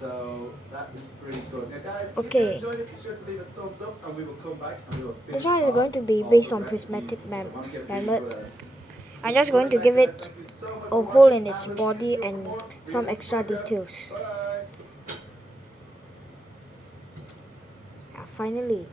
So that is pretty good. Now guys, if you Okay, enjoyed it, be sure to leave a thumbs up and we will come back and we will finish this one is off going to be all based the on recipes. prismatic So I want to get really method. good at it. I'm just going Good to night give guys, it thank you so much a for hole watching in its and we'll see body you and for some videos extra later. details. Bye. Yeah, finally.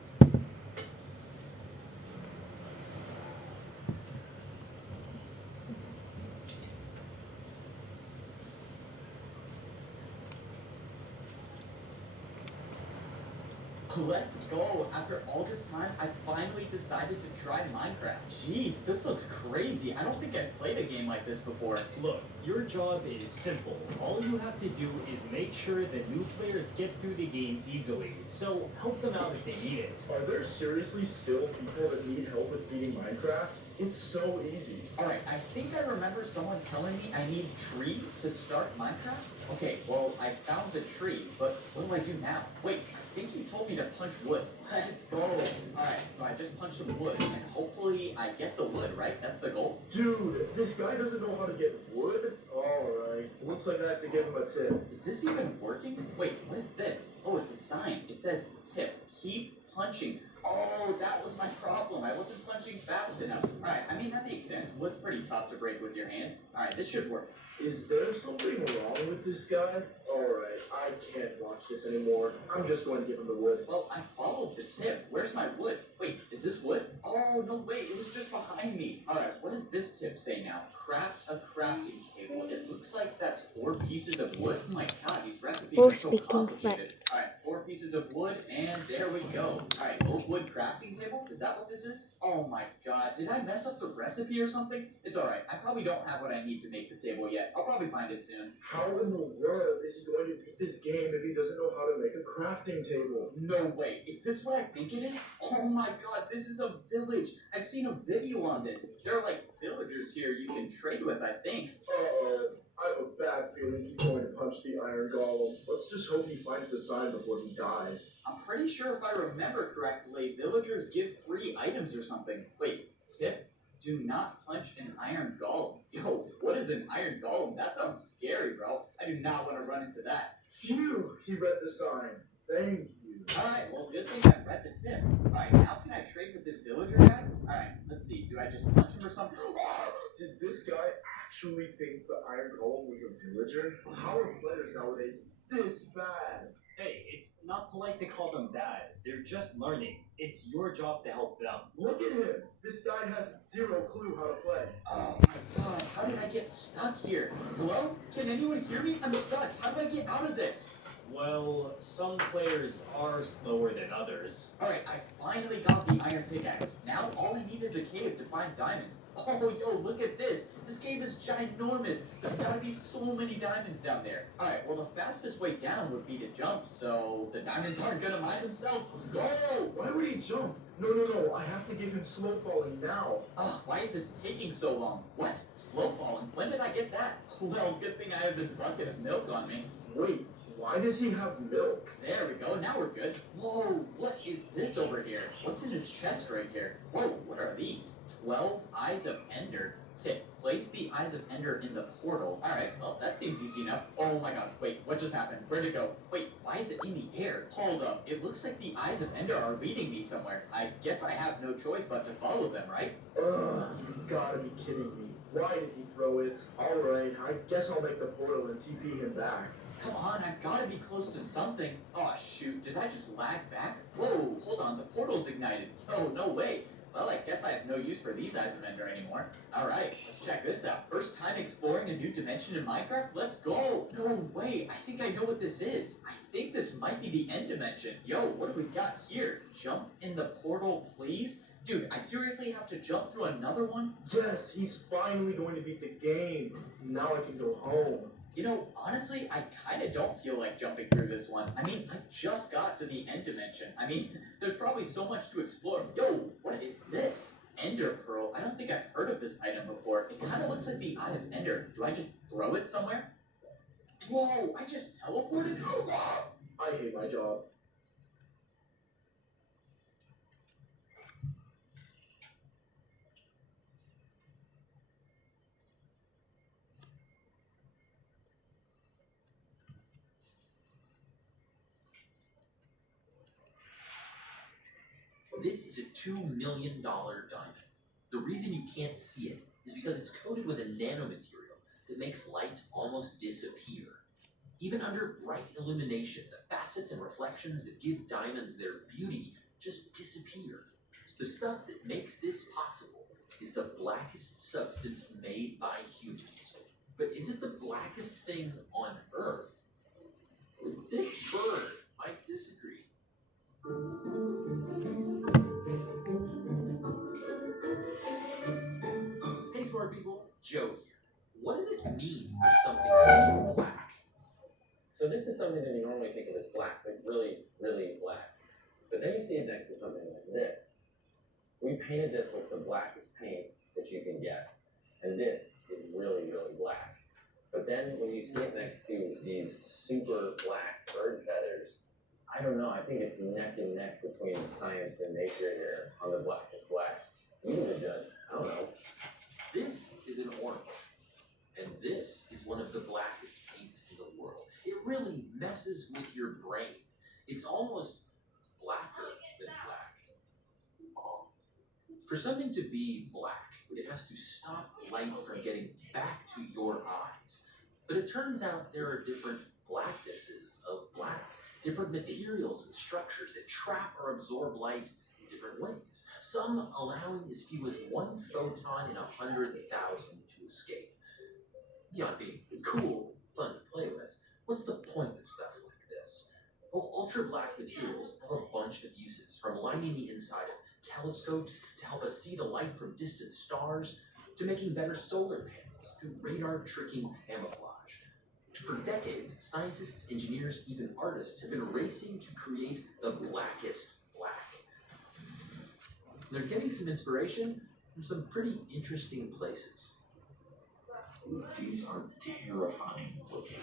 Let's go! After all this time, I finally decided to try Minecraft. Jeez, this looks crazy. I don't think I've played a game like this before. Look, your job is simple. All you have to do is make sure that new players get through the game easily. So help them out if they need it. Are there seriously still people that need help with beating Minecraft? It's so easy. Alright, I think I remember someone telling me I need trees to start Minecraft. Okay, well, I found the tree, but what do I do now? Wait, I think you told me to punch wood. Let's go. Alright, so I just punched some wood, and hopefully I get the wood, right? That's the goal? Dude, this guy doesn't know how to get wood? Alright, looks like I have to give him a tip. Is this even working? Wait, what is this? Oh, it's a sign. It says, tip, keep punching. Oh, that was my problem. I wasn't punching fast enough. Alright, I mean, that makes sense. Wood's pretty tough to break with your hand. Alright, this should work. Is there something wrong with this guy? Alright, I can't watch this anymore. I'm just going to give him the wood. Well, I followed the tip. Where's my wood? Wait, is this wood? Oh, no, wait, it was just behind me. Alright, what does this tip say now? Craft a crafting table. It looks like that's 4 pieces of wood. Oh my god, these recipes Both are so speaking complicated. facts. Alright, 4 pieces of wood, and there we go. Alright, oak wood crafting table? Is that what this is? Oh my god, did I mess up the recipe or something? It's alright, I probably don't have what I need to make the table yet. I'll probably find it soon. How in the world is he going to beat this game if he doesn't know how to make a crafting table? No way. Is this what I think it is? Oh my god, this is a village. I've seen a video on this. There are like villagers here you can trade with, I think. Uh-oh. I have a bad feeling he's going to punch the iron golem. Let's just hope he finds the sign before he dies. I'm pretty sure if I remember correctly, villagers give free items or something. Wait, tip? Do not punch an iron golem. Yo, what is an iron golem? That sounds scary, bro. I do not want to run into that. Phew, he read the sign. Thank you. Alright, well, good thing I read the tip. Alright, now can I trade with this villager guy? Alright, let's see. Do I just punch him or something? Did this guy actually think the iron golem was a villager? How are players nowadays this bad? Hey, it's not polite to call them bad. They're just learning. It's your job to help them. Look at him. This guy has zero clue how to play. Oh my god, how did I get stuck here? Hello? Can anyone hear me? I'm stuck. How do I get out of this? Well, some players are slower than others. Alright, I finally got the iron pickaxe. Now all I need is a cave to find diamonds. Oh, yo, look at this. This cave is ginormous. There's gotta be so many diamonds down there. Alright, well, the fastest way down would be to jump, so the diamonds aren't gonna mine themselves. Let's go! Why would he jump? No. I have to give him slow falling now. Ugh, why is this taking so long? What? Slow falling? When did I get that? Well, good thing I have this bucket of milk on me. Wait, why does he have milk? There we go, now we're good. Whoa, what is this over here? What's in this chest right here? Whoa, what are these? 12 Eyes of Ender. Tip, place the Eyes of Ender in the portal. Alright, well, that seems easy enough. Oh my god, wait, what just happened? Where'd it go? Wait, why is it in the air? Hold up, it looks like the Eyes of Ender are leading me somewhere. I guess I have no choice but to follow them, right? Ugh, you gotta be kidding me. Why did he throw it? Alright, I guess I'll make the portal and TP him back. Come on, I've got to be close to something. Oh, shoot, did I just lag back? Whoa, hold on, the portal's ignited. Oh, no way. Well, I guess I have no use for these Eyes of Ender anymore. Alright, let's check this out. First time exploring a new dimension in Minecraft? Let's go! No way, I think I know what this is. I think this might be the end dimension. Yo, what do we got here? Jump in the portal, please? Dude, I seriously have to jump through another one? Yes, he's finally going to beat the game. Now I can go home. You know, honestly, I kind of don't feel like jumping through this one. I mean, I just got to the end dimension. I mean, there's probably so much to explore. Yo, what is this? Ender Pearl. I don't think I've heard of this item before. It kind of looks like the Eye of Ender. Do I just throw it somewhere? Whoa, I just teleported? I hate my job. This is a $2 million diamond. The reason you can't see it is because it's coated with a nanomaterial that makes light almost disappear. Even under bright illumination, the facets and reflections that give diamonds their beauty just disappear. The stuff that makes this possible is the blackest substance made by humans. But is it the blackest thing on Earth? This bird might disagree. Hey smart people, Joe here. What does it mean for something to be black? So this is something that you normally think of as black, like really, really black. But then you see it next to something like this. We painted this with the blackest paint that you can get. And this is really, really black. But then when you see it next to these super black bird feathers, I don't know, I think it's neck and neck between science and nature here on the blackest black. You be the judge, I don't know. This is an orange. And this is one of the blackest paints in the world. It really messes with your brain. It's almost blacker than black. For something to be black, it has to stop light from getting back to your eyes. But it turns out there are different blacknesses of black, different materials and structures that trap or absorb light in different ways. Some allowing as few as 1 photon in 100,000 to escape. Beyond being cool, fun to play with, what's the point of stuff like this? Well, ultra-black materials have a bunch of uses, from lining the inside of telescopes to help us see the light from distant stars, to making better solar panels, to radar tricking camouflage. For decades, scientists, engineers, even artists have been racing to create the blackest black. They're getting some inspiration from some pretty interesting places. These are terrifying looking.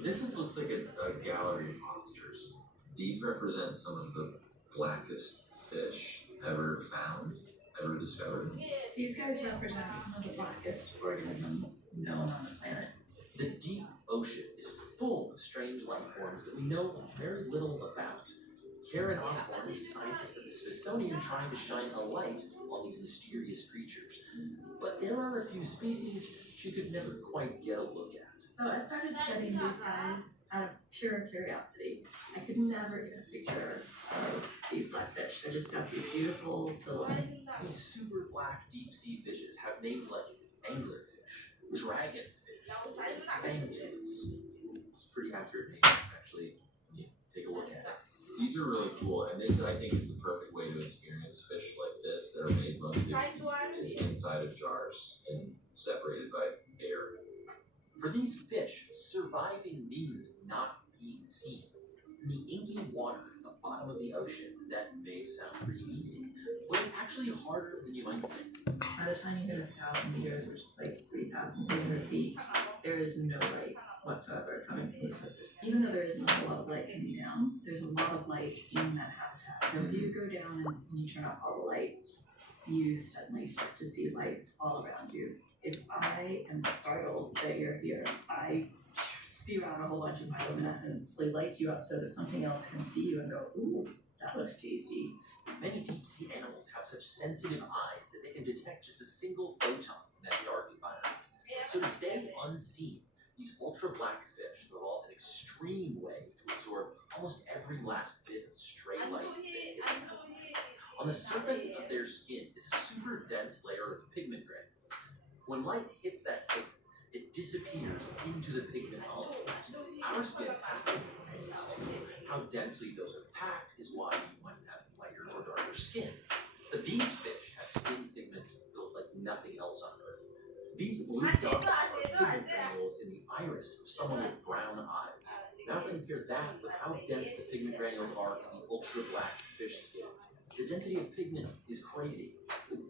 Looks like a gallery of monsters. These represent some of the blackest fish ever found, ever discovered. These guys represent some of the blackest organisms known on the planet. The deep ocean is full of strange life forms that we know very little about. Karen Osborne is a scientist at the Smithsonian trying to shine a light on these mysterious creatures. But there are a few species she could never quite get a look at. So I started studying these guys out of pure curiosity. I could never get a picture of these blackfish. I just got these beautiful silhouettes. These super black deep sea fishes have names like anglerfish, dragonfish, fangtooths. It's a pretty accurate name, actually. Yeah, take a look at it. These are really cool, and this I think is the perfect way to experience fish like this that are made mostly is inside of jars and separated by air. For these fish, surviving means not being seen. In the inky water at the bottom of the ocean, that may sound pretty easy, but it's actually harder than you might think. By the time you hit 1,000 meters, which is like 3,300 feet, there is no light whatsoever coming from the surface. Even though there isn't a lot of light coming down, there's a lot of light in that habitat. So if you go down and you turn off all the lights, you suddenly start to see lights all around you. If I am startled that you're here, I spew out a whole bunch of bioluminescence, lights you up so that something else can see you and go, ooh, that looks tasty. Many deep sea animals have such sensitive eyes that they can detect just a single photon in that dark environment. So to stay unseen, these ultra-black fish have evolved an extreme way to absorb almost every last bit of stray light that hits them. On the surface of their skin is a super dense layer of pigment granules. When light hits that pigment, it disappears into the pigment molecules. Our skin has pigment granules too. How densely those are packed is why you might have lighter or darker skin. But these fish have skin pigments built like nothing else on Earth. These blue dots are pigment granules in the iris of someone with brown eyes. Now compare that with how dense the pigment granules are in the ultra-black fish skin. The density of pigment is crazy.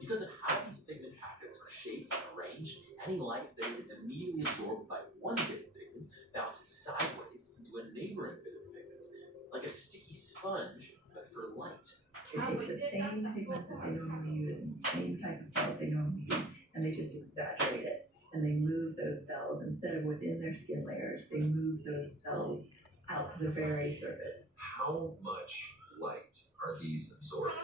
Because of how these pigment packets are shaped and arranged, any light that isn't immediately absorbed by one bit of pigment bounces sideways into a neighboring bit of pigment, like a sticky sponge, but for light. They take the same pigment that they normally use and the same type of cells they normally use, and they just exaggerate it. And they move those cells, instead of within their skin layers, they move those cells out to the very surface. How much light are these absorbed?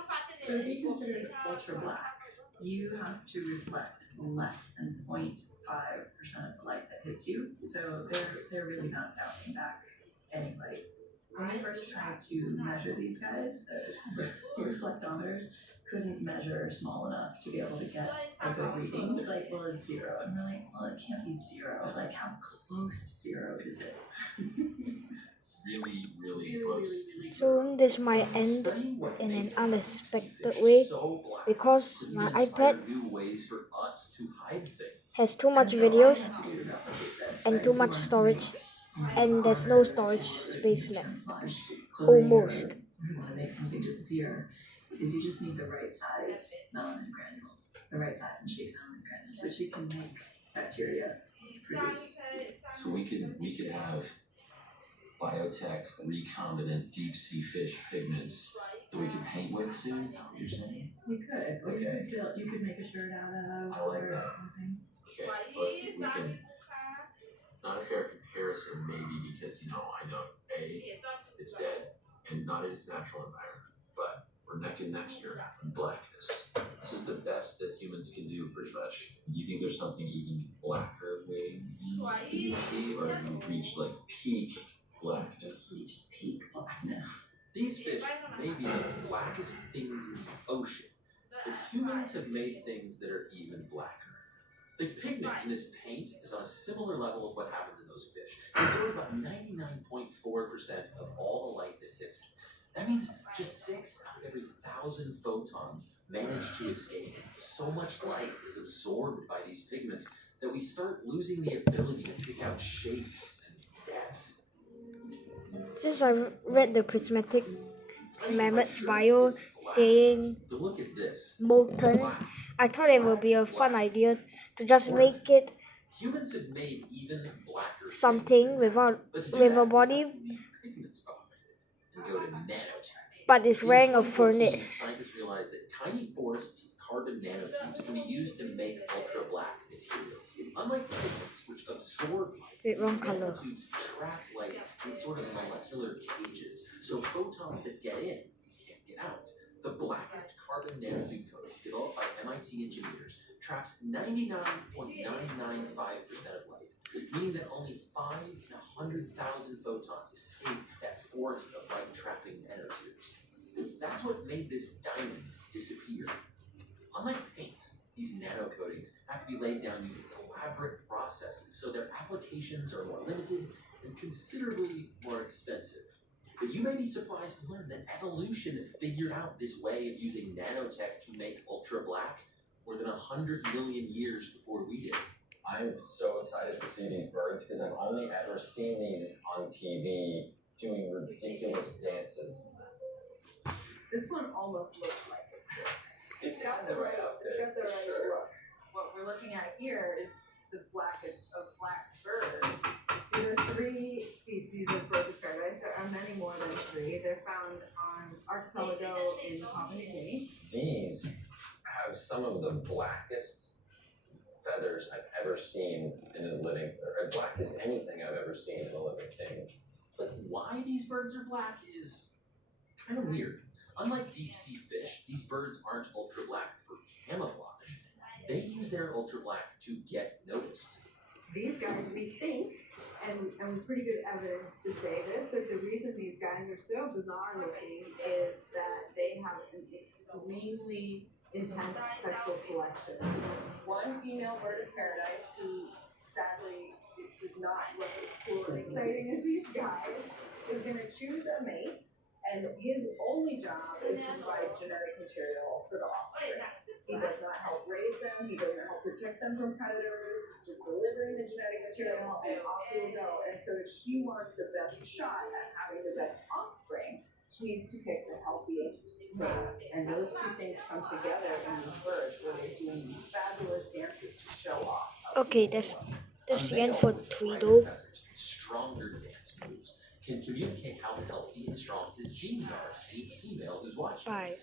So to be considered ultra black, you have to reflect less than 0.5% of the light that hits you. So they're really not bouncing back any light. When we first tried to measure these guys, reflectometers couldn't measure small enough to be able to get a good reading. It's like, well, it's 0. And we're like, well, it can't be 0. Like, how close to 0 is it? Really, really close. Soon this might end Studying what in an makes unexpected fish way so black because could my even inspire iPad new ways for us to hide things. has too much videos and too much storage, and there's no storage space left. Almost. You want to make something disappear because you just need the right size melanin granules, the right size and shape melanin granules, which you can make bacteria produce. So we could have biotech recombinant deep sea fish pigments that we could paint with soon. Is that what you're saying? You could, or Okay. you could make a shirt out of. I like or that. something. Okay, so let's see if we can. Not a fair comparison, maybe, because I know it's dead and not in its natural environment, but we're neck and neck here in blackness. This is the best that humans can do, pretty much. Do you think there's something even blacker waiting in the sea, or have you reached like peak blackness? Reach peak blackness. These fish may be the blackest things in the ocean, but humans have made things that are even blacker. The pigment in this paint is on a similar level of what happens in those fish. They absorb about 99.4% of all the light that hits them. That means just 6 out of every 1,000 photons manage to escape. So much light is absorbed by these pigments that we start losing the ability to pick out shapes and depth. Since I read the prismatic bio saying But look at this. molten, I thought it would be a fun idea to just make it Humans have made even blacker something with a body, pigments behind it and go to nanotech. but it's wearing a 2014, furnace. Scientists realized that tiny forests of carbon nanotubes can be used to make ultra-black materials. Unlike pigments, which absorb light, Wait, wrong color. nanotubes trap light in sort of molecular cages, so photons that get in can't get out. The blackest carbon nanotube coating, developed by MIT engineers, traps 99.995% of light, meaning that only 5 in 100,000 photons escape that forest of light-trapping nanotubes. That's what made this diamond disappear. Unlike paints, these nanocoatings have to be laid down using elaborate processes, so their applications are more limited and considerably more expensive. But you may be surprised to learn that evolution figured out this way of using nanotech to make ultra-black more than 100 million years before we did. I'm so excited to see these birds because I've only ever seen these on TV doing ridiculous dances. This one almost looks like it's dancing. It's got the right outfit. It's got the right sure. look. What we're looking at here is the blackest of black birds. There are 3 species of birds of paradise. There are many more than 3. They're found on archipelago in Papua New Guinea. These have some of the blackest feathers I've ever seen in a living, or as black as anything I've ever seen in a living thing. But why these birds are black is kind of weird. Unlike deep sea fish, these birds aren't ultra black for camouflage. They use their ultra black to get noticed. These guys, we think, and pretty good evidence to say this, that the reason these guys are so bizarre looking is that they have an extremely intense sexual selection. One female bird of paradise who sadly does not look as cool and exciting as these guys is going to choose a mate, and his only job is to provide genetic material for the offspring. He does not help raise them, he doesn't help protect them from predators, just delivering the genetic material and off he will go. And so if she wants the best shot at having the best offspring, she needs to pick the healthiest mate. And those 2 things come together in these birds where they're doing these fabulous dances to show off. Okay, that's the end for Tweedle. Stronger dance moves can communicate how healthy and strong his genes are to any female who's watching. Bye.